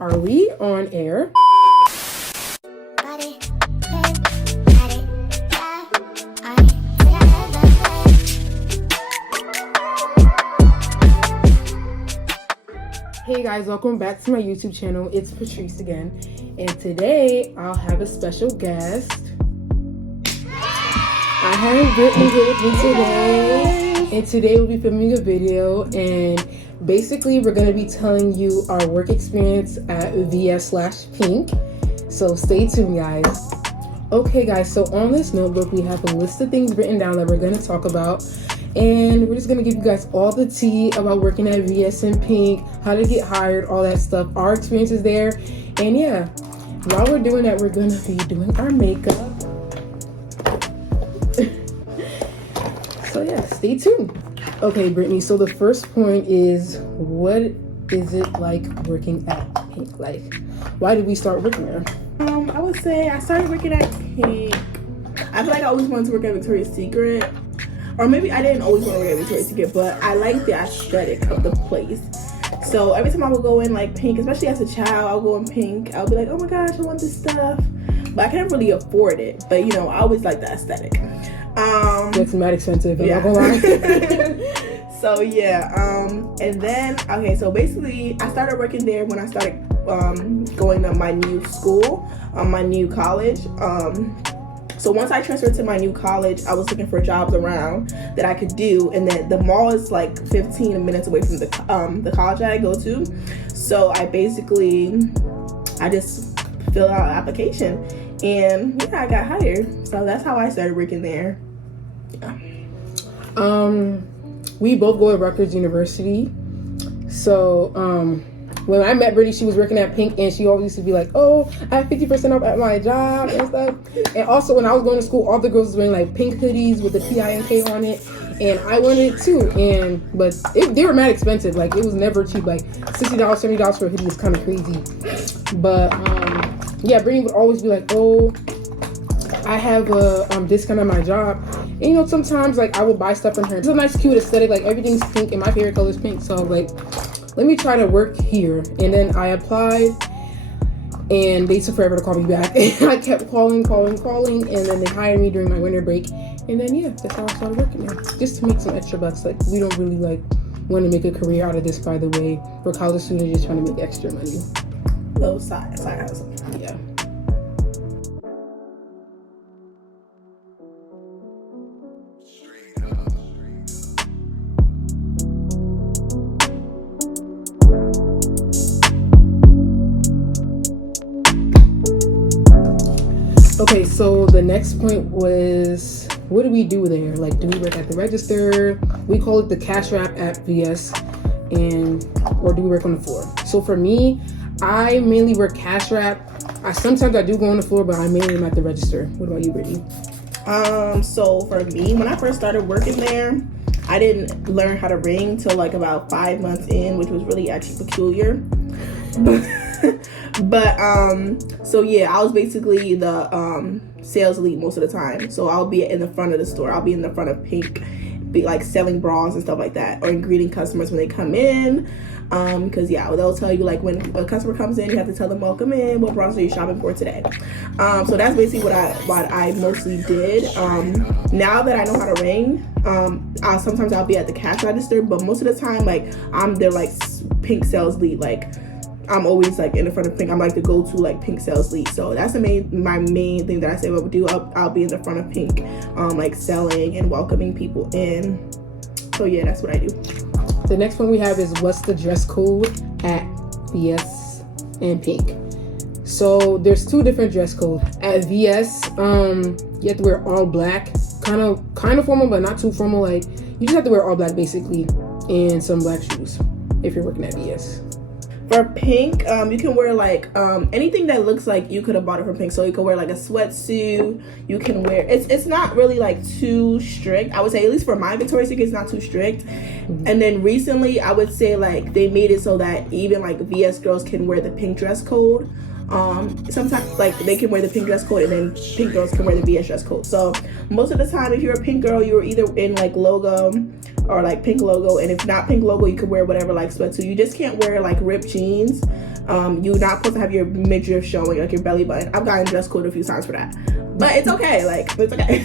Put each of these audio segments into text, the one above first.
Are we on air? Hey guys, welcome back to my YouTube channel. It's Patrice again, and today I'll have a special guest. I have Britney here with me today, and today we'll be filming a video, and basically we're going to be telling you our work experience at VS/Pink. So stay tuned, guys. Okay guys, so on this notebook we have a list of things written down that we're going to talk about. And we're just going to give you guys all the tea about working at VS and Pink, how to get hired, all that stuff, our experiences there. And yeah, while we're doing that, we're going to be doing our makeup. So yeah, stay tuned. Okay, Brittany, so the first point is, what is it like working at Pink? Like, why did we start working there? I would say I started working at Pink. I feel like I always wanted to work at Victoria's Secret. Or maybe I didn't always want to work at Victoria's Secret, but I like the aesthetic of the place. So every time I would go in like Pink, especially as a child, I'll go in Pink. I'll be like, oh my gosh, I want this stuff. But I can't really afford it. But you know, I always like the aesthetic. That's mad expensive. Yeah. I'm not gonna lie. So yeah, and then, okay, so basically I started working there when I started going to my new school, my new college. So once I transferred to my new college, I was looking for jobs around that I could do, and then the mall is like 15 minutes away from the college that I go to. So I just filled out an application, and yeah, I got hired. So that's how I started working there. Yeah. We both go to Rutgers University. So when I met Brittany, she was working at Pink, and she always used to be like, oh, I have 50% off at my job and stuff. And also when I was going to school, all the girls were wearing like pink hoodies with the PINK on it, and I wanted it too. But they were mad expensive. Like, it was never cheap. Like $60, $70 for a hoodie was kind of crazy. But yeah, Brittany would always be like, oh, I have a discount on my job. And you know, sometimes like I would buy stuff from her. It's a nice cute aesthetic, like everything's pink, and my favorite color is pink. So I was like, let me try to work here. And then I applied, and they took forever to call me back. And I kept calling, and then they hired me during my winter break. And then yeah, that's how I started working there, just to make some extra bucks. Like, we don't really like want to make a career out of this, by the way. We're college students just trying to make extra money. Little side hustle. Yeah. Okay, so the next point was, what do we do there? Like, do we work at the register? We call it the cash wrap at VS, or do we work on the floor? So for me, I mainly work cash wrap. Sometimes I do go on the floor, but I mainly am at the register. What about you, Brittany? So for me, when I first started working there, I didn't learn how to ring till like about 5 months in, which was really actually peculiar. But so yeah, I was basically the sales lead most of the time. So I'll be in the front of the store. I'll be in the front of Pink, be like selling bras and stuff like that, or greeting customers when they come in. Because yeah, they'll tell you like when a customer comes in, you have to tell them welcome in. What bras are you shopping for today? So that's basically what I mostly did. Now that I know how to ring, sometimes I'll be at the cash register, but most of the time like I'm their like Pink sales lead. Like, I'm always like in the front of Pink. I'm like the go-to like Pink sales lead. So that's my main thing that I say I would do. I'll be in the front of Pink, like selling and welcoming people in. So yeah, that's what I do. The next one we have is, what's the dress code at VS and Pink? So there's two different dress codes. At VS, you have to wear all black, kind of formal, but not too formal. Like, you just have to wear all black basically, and some black shoes if you're working at VS. For Pink, you can wear like anything that looks like you could have bought it from Pink. So you can wear like a sweatsuit. You can wear, it's not really like too strict. I would say, at least for my Victoria's Secret, it's not too strict. And then recently, I would say like they made it so that even like VS girls can wear the Pink dress code. Sometimes like they can wear the Pink dress code, and then Pink girls can wear the VS dress code. So most of the time, if you're a Pink girl, you're either in like logo or like Pink logo, and if not Pink logo, you could wear whatever like sweatsuit. You just can't wear like ripped jeans. You're not supposed to have your midriff showing, like your belly button. I've gotten dress code a few times for that, but it's okay. Like, it's okay.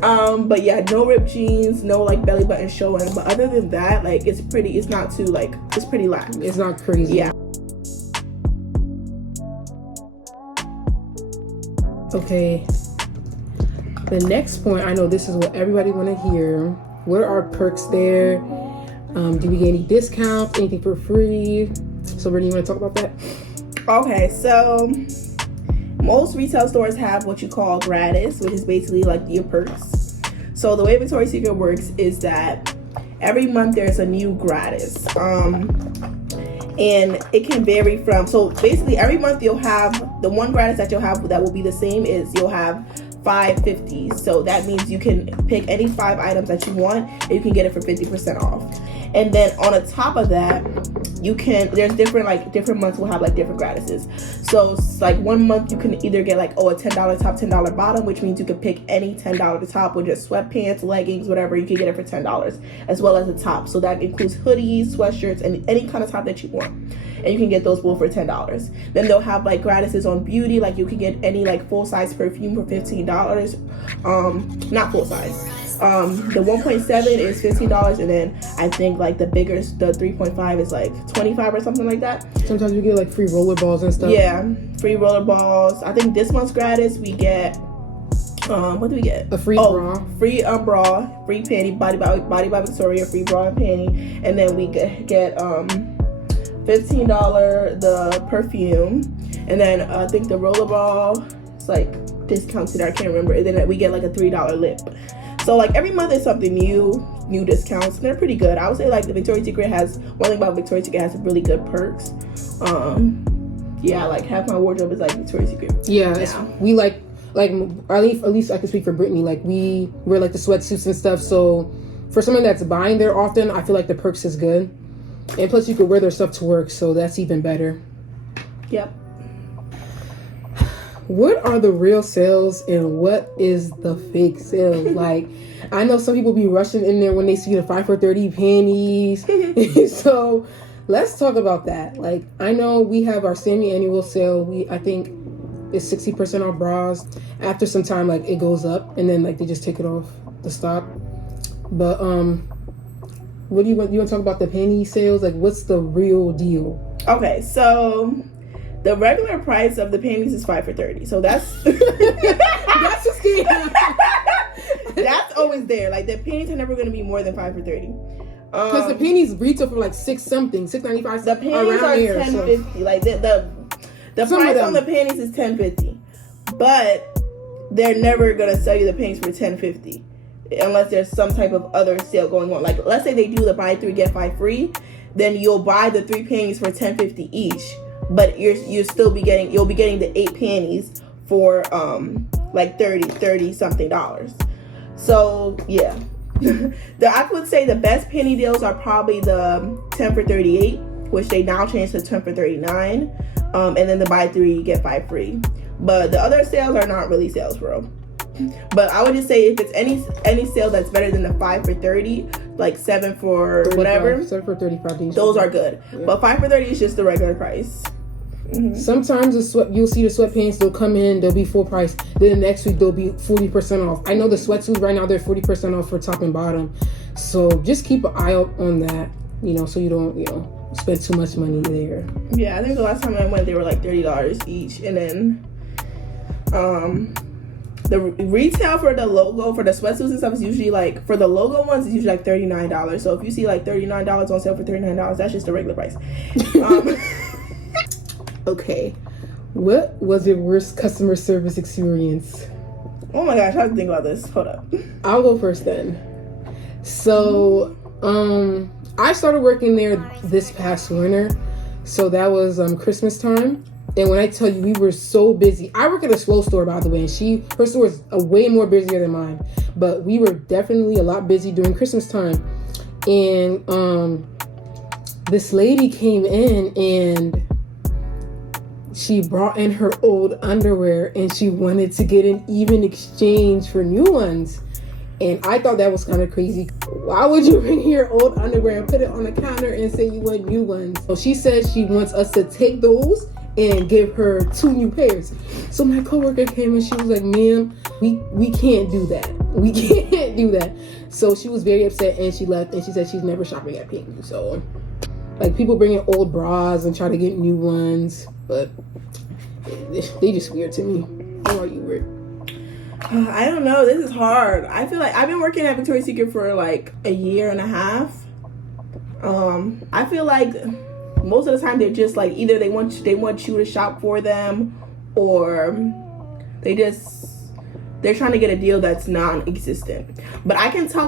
Yeah. But yeah, no ripped jeans, no like belly button showing. But other than that, like, it's not too like, it's pretty lax. It's not crazy. Yeah. Okay. The next point, I know this is what everybody want to hear. What are our perks there? Do we get any discounts? Anything for free? So, Brittany, you want to talk about that? Okay, so most retail stores have what you call gratis, which is basically like your perks. So the way Victoria's Secret works is that every month there's a new gratis. And it can vary from, so basically every month you'll have, the one gratis that you'll have that will be the same is you'll have 5 50s. So that means you can pick any 5 items that you want and you can get it for 50% off. And then on the top of that, you can, there's different months will have like different gratises. So like one month you can either get like, a $10 top, $10 bottom, which means you can pick any $10 top with just sweatpants, leggings, whatever. You can get it for $10, as well as the top. So that includes hoodies, sweatshirts, and any kind of top that you want. And you can get those both for $10. Then they'll have like gratises on beauty, like you can get any like full size perfume for $15. Not full size. The 1.7 is $15, and then I think like the 3.5 is like $25 or something like that. Sometimes you get like free roller balls and stuff. Yeah, free roller balls. I think this month's gratis we get what do we get? A free bra. Free bra, free panty, body by Victoria, free bra and panty, and then we get $15 the perfume, and then I think the roller ball is like discounted. I can't remember. And then we get like a $3 lip. So like every month is something new discounts, and they're pretty good. I would say like the Victoria's Secret has, one thing about Victoria's Secret has really good perks. Yeah, like half my wardrobe is like Victoria's Secret. Yeah, we like at least I can speak for Brittany. Like we wear like the sweatsuits and stuff. So for someone that's buying there often, I feel like the perks is good. And plus, you could wear their stuff to work, so that's even better. Yep. What are the real sales and what is the fake sales? Like, I know some people be rushing in there when they see the 5 for 30 panties. So let's talk about that. Like, I know we have our semi-annual sale. I think it's 60% off bras. After some time, like, it goes up, and then like they just take it off the stock. But what do you want? You want to talk about the panty sales? Like, what's the real deal? Okay, so the regular price of the panties is 5 for 30. So that's that's a scam. That's always there. Like the panties are never going to be more than 5 for 30. Because the panties retail for like $6.95. The panties are $10.50. So. Like the price on the panties is $10.50, but they're never gonna sell you the panties for $10.50 unless there's some type of other sale going on. Like let's say they do the buy 3 get 5 free, then you'll buy the 3 panties for $10.50 each. But you'll be getting the 8 panties for like $30 something. So yeah, I would say the best panty deals are probably the 10 for 38, which they now changed to 10 for 39, and then the buy 3 get 5 free. But the other sales are not really sales, bro. But I would just say if it's any sale that's better than the 5 for 30, like 7 for 35, whatever, 7 for 35, those are good. Yeah. But 5 for 30 is just the regular price. Mm-hmm. Sometimes you'll see the sweatpants, they'll come in, they'll be full price. Then the next week they'll be 40% off. I know the sweatsuits right now, they're 40% off for top and bottom. So just keep an eye out on that, so you don't, spend too much money there. Yeah, I think the last time I went, they were like $30 each. And then the retail for the logo, for the sweatsuits and stuff is usually like, for the logo ones, it's usually like $39. So if you see like $39 on sale for $39, that's just the regular price. Okay, what was your worst customer service experience? Oh my gosh, I have to think about this. Hold up. I'll go first then. So, I started working there this past winter. So that was Christmas time. And when I tell you, we were so busy. I work at a slow store, by the way, and her store is way more busier than mine. But we were definitely a lot busy during Christmas time. And this lady came in and she brought in her old underwear and she wanted to get an even exchange for new ones. And I thought that was kind of crazy. Why would you bring your old underwear and put it on the counter and say you want new ones? So she said she wants us to take those and give her 2 new pairs. So my coworker came and she was like, ma'am, we can't do that. We can't do that. So she was very upset and she left, and she said she's never shopping at Pink. So like, people bring in old bras and try to get new ones, but they just weird to me. How are you weird? I don't know. This is hard. I feel like I've been working at Victoria's Secret for like a year and a half. I feel like most of the time they're just like, either they want you to shop for them, or they're trying to get a deal that's non-existent. But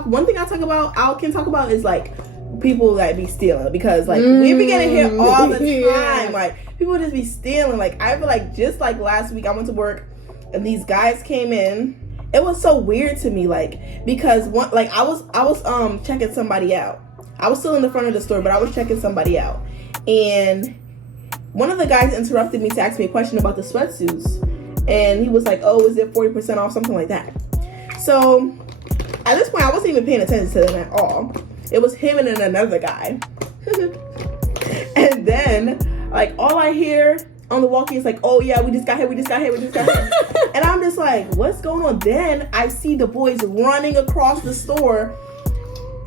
one thing I can talk about is like people that be stealing, because like we be getting hit all the time. Yeah. Like, people just be stealing. Like, I feel like just like last week I went to work and these guys came in. It was so weird to me, like, because I was checking somebody out. I was still in the front of the store, but I was checking somebody out, and one of the guys interrupted me to ask me a question about the sweatsuits, and he was like, "Oh, is it 40% off?" Something like that. So at this point, I wasn't even paying attention to them at all. It was him and then another guy, and then like all I hear on the walkie is like, "Oh yeah, we just got here. And I'm just like, what's going on? Then I see the boys running across the store,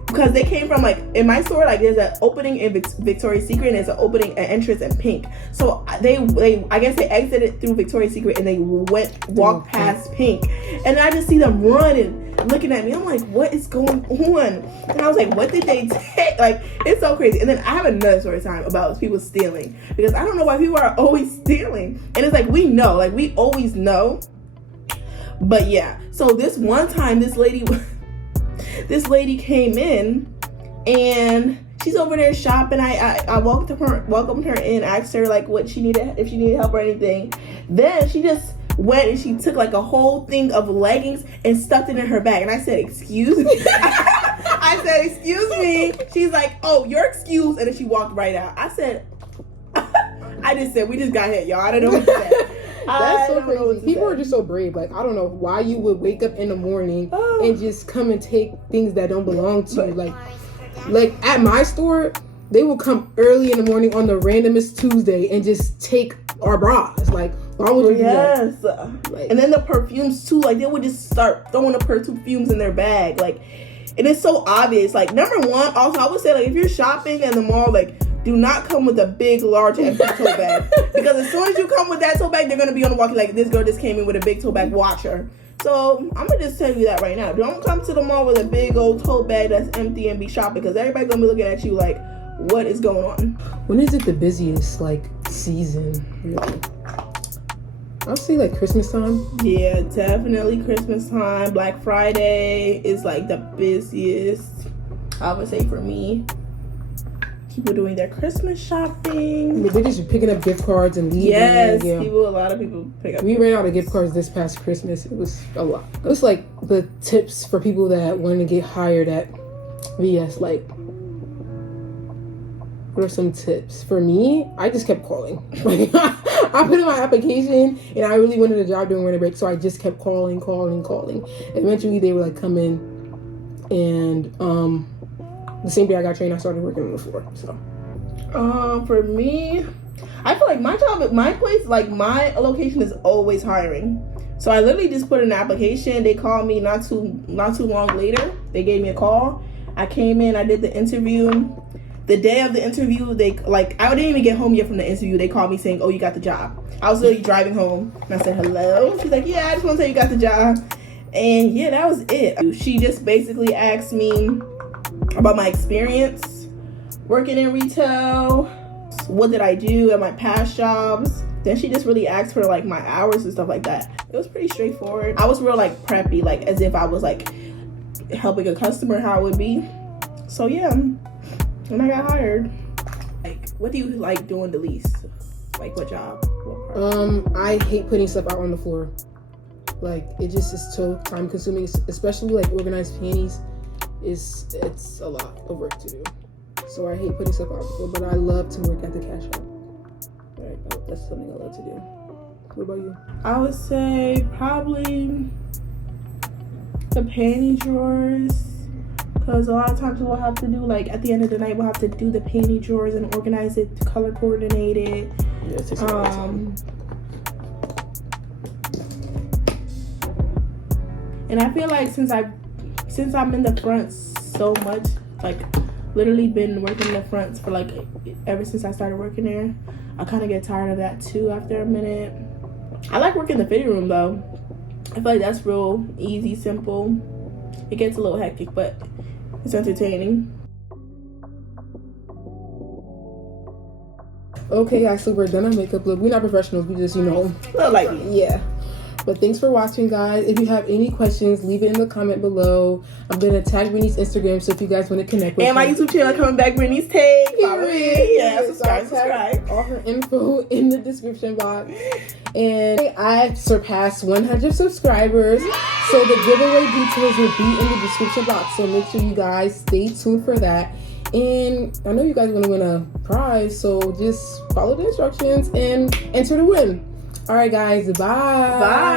because they came from, like, in my store, like, there's an opening in Victoria's Secret and there's an entrance in Pink. So they I guess they exited through Victoria's Secret and they walked past Pink, and I just see them running, looking at me. I'm like, what is going on? And I was like, what did they take? Like, it's so crazy. And then I have another story time about people stealing, because I don't know why people are always stealing. And it's like, we always know. But yeah, so this one time, this lady came in and she's over there shopping. I welcomed her in, asked her like if she needed help or anything. Then she just went and she took like a whole thing of leggings and stuffed it in her bag. And I said, excuse me. I said, excuse me. She's like, oh, you're excused. And then she walked right out. I said, I just said, we just got hit, y'all. I don't know what to say. That's so crazy. People are just so brave. Like, I don't know why you would wake up in the morning and just come and take things that don't belong to you. Like at my store, they will come early in the morning on the randomest Tuesday and just take our bras. Like, why would you do that? Like, and then the perfumes too. Like, they would just start throwing the perfumes in their bag. Like, and it's so obvious. Like, number one, also I would say, like, if you're shopping in the mall, like, do not come with a big, large, empty tote bag. Because as soon as you come with that tote bag, they're going to be on the walkie like, this girl just came in with a big tote bag, watch her. So I'm going to just tell you that right now. Don't come to the mall with a big old tote bag that's empty and be shopping, because everybody's going to be looking at you like, what is going on? When is it the busiest, like, season, really? I'll say, like, Christmas time. Yeah, definitely Christmas time. Black Friday is, like, the busiest, I would say, for me. People doing their Christmas shopping. They're just picking up gift cards and leaving. Yes, a lot of people pick up. We ran out of gift cards this past Christmas. It was a lot. It was like the tips for people that want to get hired at VS. Like, what are some tips? For me, I just kept calling. Like, I put in my application and I really wanted a job during winter break, so I just kept calling. Eventually, they were like, come in, and the same day I got trained, I started working on the floor. So, for me, I feel like my job at my place, like my location, is always hiring. So I literally just put in an application. They called me not too long later. They gave me a call. I came in. I did the interview. The day of the interview, I didn't even get home yet from the interview. They called me saying, "Oh, you got the job." I was literally driving home, and I said, "Hello." She's like, "Yeah, I just want to tell you got the job." And yeah, that was it. She just basically asked me about my experience working in retail, what did I do at my past jobs. Then she just really asked for like my hours and stuff like that. It was pretty straightforward. I was real like preppy, like as if I was like helping a customer, how it would be. So yeah, and I got hired. Like, what do you like doing the least? Like, what job? What part? I hate putting stuff out on the floor. Like, it just is so time consuming, especially like organized panties. It's a lot of work to do. So I hate putting stuff out before, but I love to work at the cash shop. Right, that's something I love to do. What about you? I would say probably the panty drawers. Because a lot of times we'll have to do, like, at the end of the night, we'll have to do the panty drawers and organize it, color coordinate it. Yeah, it takes a lot of time. And I feel like since I'm in the front so much, like, literally been working in the fronts for, like, ever since I started working there, I kind of get tired of that, too, after a minute. I like working the fitting room, though. I feel like that's real easy, simple. It gets a little hectic, but it's entertaining. Okay, guys, so we're done on makeup look. We're not professionals. We just, Little like me. yeah. But thanks for watching, guys. If you have any questions, leave it in the comment below. I'm gonna tag Britney's Instagram, so if you guys want to connect with and my her. YouTube channel coming back, Britney's Take. Follow me. Yeah, subscribe. All her info in the description box. And I surpassed 100 subscribers, so the giveaway details will be in the description box. So make sure you guys stay tuned for that. And I know you guys are gonna win a prize, so just follow the instructions and enter to win. All right, guys. Bye. Bye.